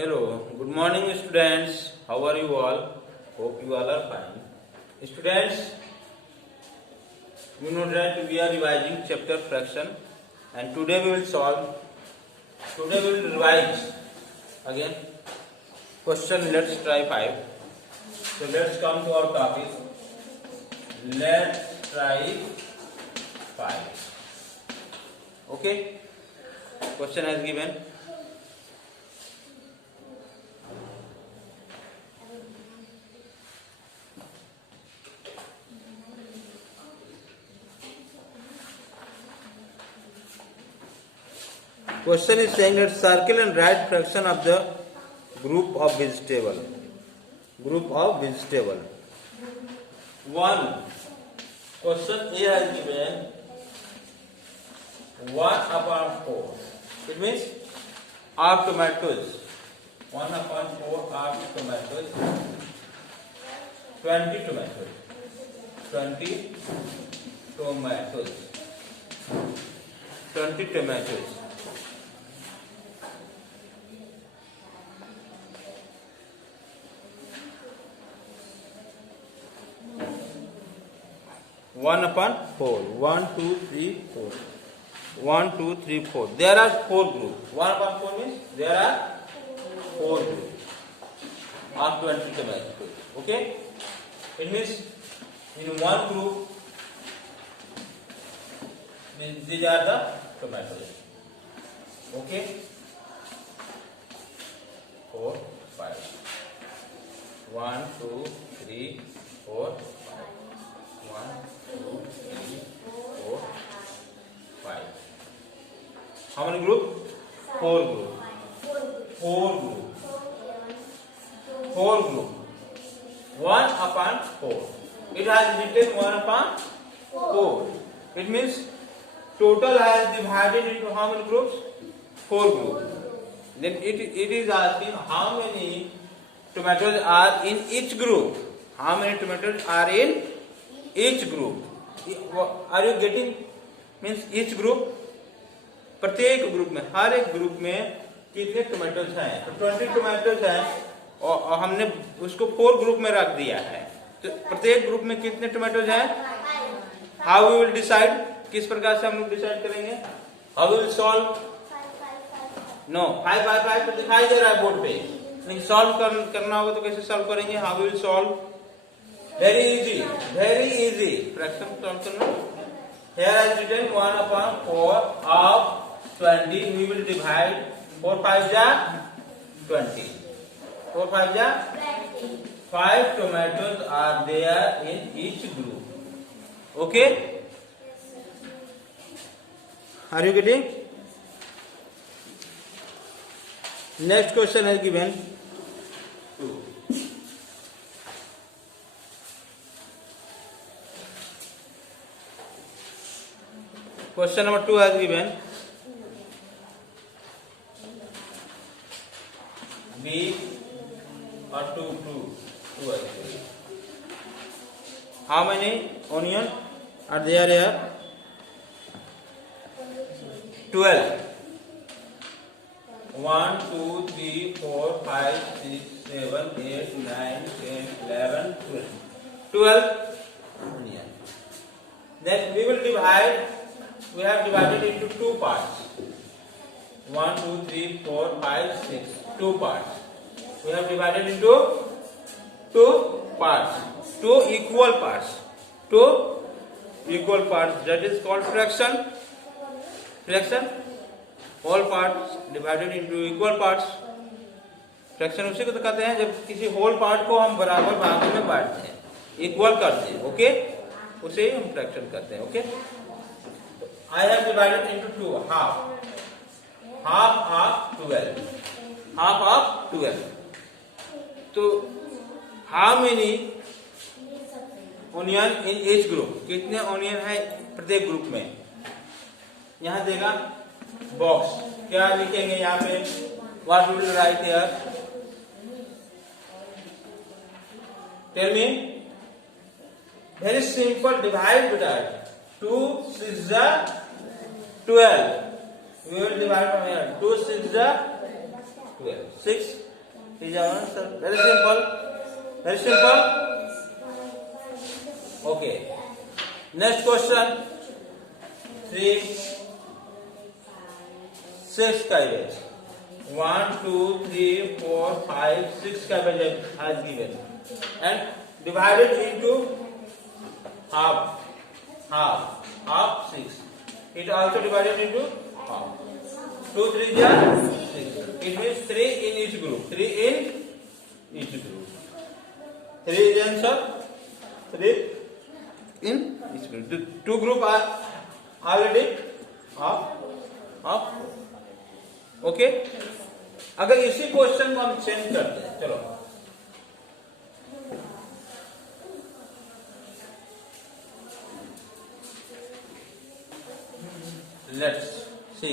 Hello, good morning students. How are you all? Hope you all are fine. Students, you know that we are revising chapter fraction and today we will revise again question. Let's try 5. So let's come to our topic. Let's try 5. Okay? Question has given. Question is saying that circle and write fraction of the group of vegetable. Group of vegetable. 1. Question A has given 1/4. It means of tomatoes. 1/4 of tomatoes. 20 tomatoes. 20 tomatoes. 20 tomatoes. One upon 4. 1, 2, 3, 4. 1, 2, 3, 4. There are 4 groups. 1/4 means there are 4 groups of 20 tomatoes. Okay? It means in one group, these are the tomatoes. Okay? 4, 5. 1, 2, 3, 4, 5. 1, 2, 3, 4, 5. How many group? 4 group. 4 group. 4 group. 1/4. It has written 1/4. It means total has divided into how many groups? 4 groups. Then it is asking how many tomatoes are in each group. How many tomatoes are in each group? Are you getting? Means each group, प्रत्येक group में, हर एक group में कितने tomatoes हैं? तो 20 tomatoes हैं और हमने उसको 4 ग्रुप में रख दिया है. तो प्रत्येक ग्रुप में कितने टोमेटोज हैं? How we will decide? किस प्रकार से हम लोग डिसाइड करेंगे? How we will solve? No, 5 by 5 तो दिखाई दे रहा है बोर्ड पे, लेकिन सॉल्व करना होगा तो कैसे सॉल्व करेंगे? How we will solve? Very easy. Fraction solve करना. Here I written 1/4 of 20. We will divide 4 5 जा 20. 4 5 जा 5 tomatoes are there in each group. Okay? Are you getting? Next question is given 2. Question number 2 has given B or 2 has given. How many onion are there here? 12. 1, 2, 3, 4, 5, 6, 7, 8, 9, 10, 11, 12. 12 onion. Then we will divide. We have divided into 2 parts. 1, 2, 3, 4, 5, 6. 2 parts. We have divided into 2 parts. 2 equal parts. 2 equal parts. That is called fraction. Fraction. All parts divided into equal parts. Fraction उसी को तो कहते हैं जब किसी whole part को हम बराबर भागों में बांटते हैं, इक्वल करते हैं. ओके? उसे ही हम फ्रैक्शन करते हैं. Okay? I have divided into 2. Half of 12. Half of 12. तो how many onion in each group? कितने ऑनियन है प्रत्येक ग्रुप में? यहाँ देगा बॉक्स. क्या लिखेंगे यहाँ पे? What will you write here? Tell me. Very simple. Divide with that. 2 6 12. We will divide from here. 2 6 12. 6 is our answer. Very simple. Very simple. Okay. Next question. 3, 6 cabbage. 1, 2, 3, 4, 5, 6 cabbage has given and divided into half 6. It also divided into half. 2, 3 are 6. It means 3 in each group. 3 in each group. 3 is answer. 3 in each group. The 2 group are already half. Okay अगर इसी question को हम change करते हैं, चलो let's see,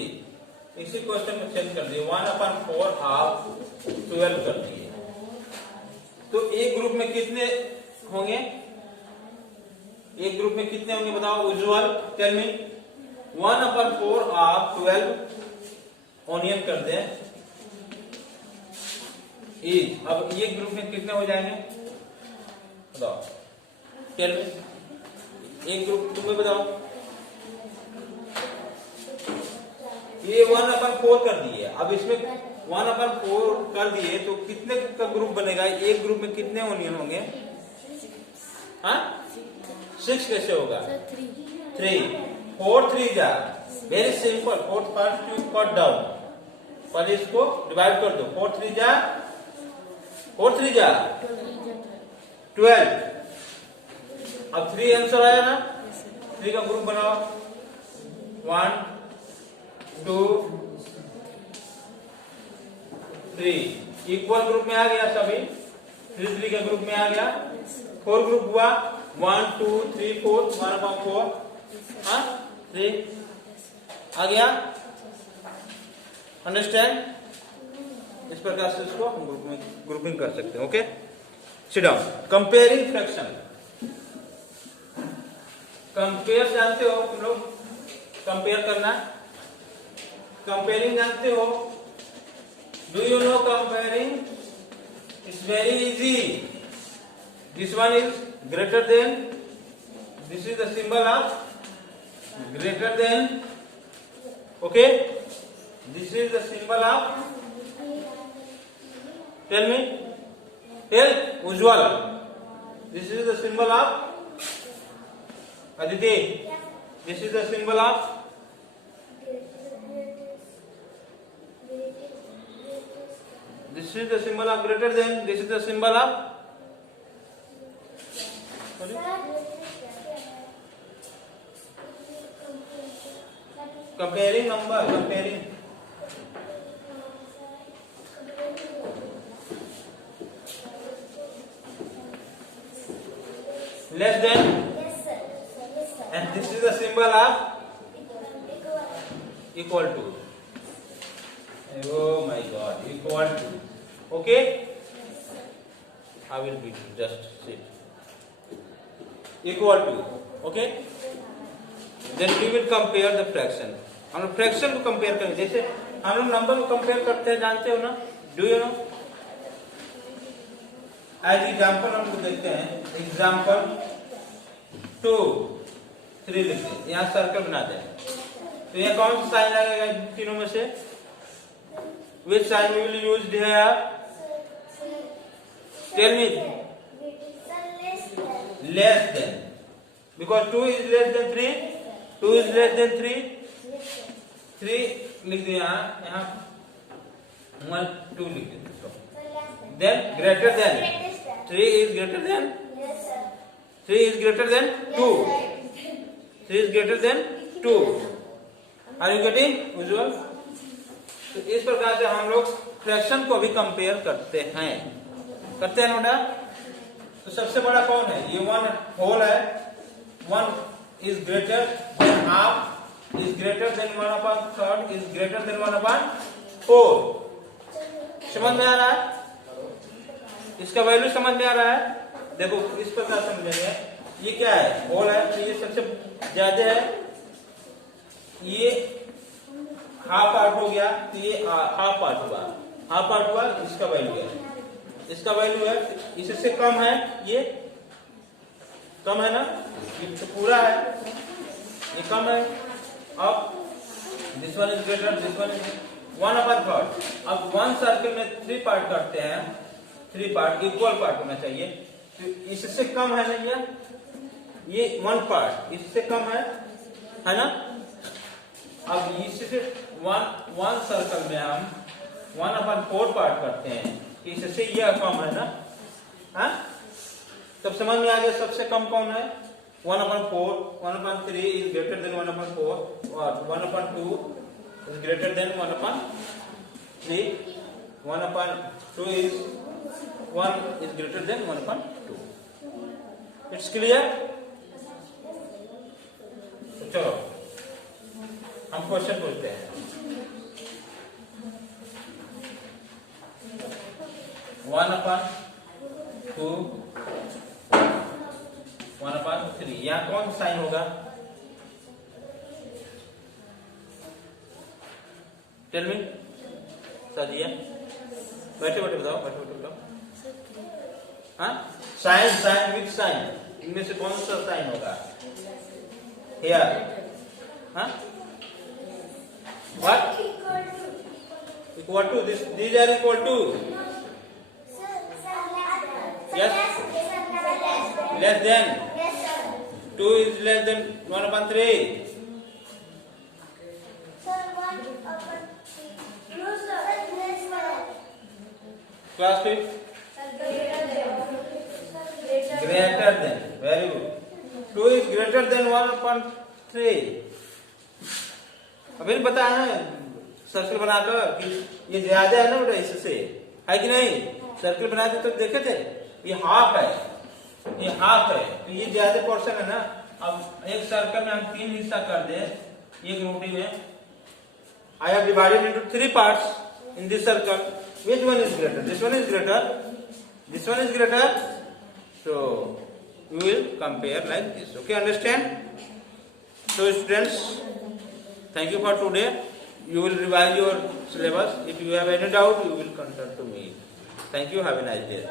इसी question को change कर दिए 1/4 हाफ 12 कर दिए, तो एक ग्रुप में कितने होंगे? एक ग्रुप में कितने होंगे बताओ उज्ज्वल, टेल मी। 1/4 हाफ 12 ऑनियन कर दें इज, अब ये ग्रुप में कितने हो जाएंगे बताओ, टेल मी। एक ग्रुप तुम्हें बताओ, ये 1/4 कर दिए, अब इसमें 1/4 कर दिए तो कितने का ग्रुप बनेगा? एक ग्रुप में कितने ऑनियन होंगे? हाँ 6 कैसे होगा? 3 4 3 जा, very simple. 4 first you cut down, पर इसको डिवाइड कर दो। 4 3 जा 12। अब 3 आंसर आया ना, 3 का ग्रुप बनाओ। 1 2 3 इक्वल ग्रुप में आ गया सभी, 3 3 के ग्रुप में आ गया। 4 ग्रुप हुआ 1 2 3 4 1/4, हाँ 3 आ गया। अंडरस्टैंड? इस प्रकार से इसको हम ग्रुपिंग कर सकते हैं। Okay, sit down. Comparing fraction, compare जानते हो तुम लोग, कंपेयर करना, कंपेयरिंग जानते हो? Do you no comparing? It's very easy. This one is greater than, this is the symbol of greater than, okay, this is the symbol of, tell me, tell Ujjwal, this is the symbol of Aditi, this is the symbol of, this is the symbol of greater than, this is the symbol of, comparing number, comparing, less than, and this is the symbol of equal to. Oh my God, equal to. Okay, I will be just sit. Equal to. Okay, then we will compare the fraction. हम लोग fraction को compare करेंगे, जैसे हम लोग number को compare करते हैं, जानते हो ना? Do you know? As example हम लोग देखते हैं, एग्जाम्पल 2 3 लिखते हैं, यहाँ सर्कल बना दें, तो यहाँ कौन सा साइन लगेगा इन तीनों में से? Which sign we will use here? Tell me. Less than, because 2 is less than 3, 2 is less than 3, 3 लिख दिया यहाँ 1 2 लिख दिया। Then greater than, 3 is greater than, 3 is greater than 2, 3 is greater than 2. Are you getting Ujjwal? तो इस प्रकार से हम लोग फ्रैक्शन को भी कंपेयर करते हैं नोटा। तो सबसे बड़ा कौन है? ये 1 होल है, 1 is greater than half, is greater than 1/3, is greater than 1/4. समझ में आ रहा है? इसका वैल्यू समझ में आ रहा है? देखो इस प्रकार समझेंगे, ये क्या है? होल है, तो ये सबसे ज्यादा है, ये हाफ पार्ट हो गया, तो ये हाफ पार्ट हुआ, इसका वैल्यू है इसका वैल्यू है, इससे कम है, ये कम है ना, ये तो पूरा है, ये कम है। अब this one is greater, this one is 1/3। अब वन सर्कल में 3 पार्ट करते हैं, 3 पार्ट इक्वल पार्ट होना चाहिए, तो इससे कम है ना, ये 1 पार्ट इससे कम है ना। अब इससे वन सर्कल में हम 1/4 पार्ट करते हैं, इससे यह कम है ना, हाँ? तब समझ में आ गया सबसे कम कौन है, 1/4, 1/3 इज ग्रेटर देन 1/4 और 1/2 is greater than 1/3, 1/2 is 1 is greater than 1/2। It's clear? तो चलो हम क्वेश्चन पूछते हैं। 1/2, 1/3, यहाँ कौन सा साइन होगा? टेल मी साजिया, बैठे बैठे बताओ, बैठे बैठे बताओ। हाँ, साइन विथ साइन, इनमें से कौन सा साइन होगा? हियर, हाँ, what equal to this, these are equal to, yes, less than, 2 is less than 1/3, class 5, greater than, very good, 2 is greater than 1/3। अभी पता है सर्कल बनाकर कि ये ज्यादा है ना बेटा, इससे है कि नहीं? सर्कल बनाते तो देखे थे, ये हाफ है, ये हाफ है, तो ये ज्यादा पोर्शन है ना। अब एक सर्कल में हम 3 हिस्सा कर दे, एक रोटी में I have divided into 3 parts in this circle, which one is greater? This one is greater, this one is greater, so you will compare like this, okay, understand? So students, thank you for today. You will revise your syllabus. If you have any doubt, you will contact to me. Thank you. Have a nice day.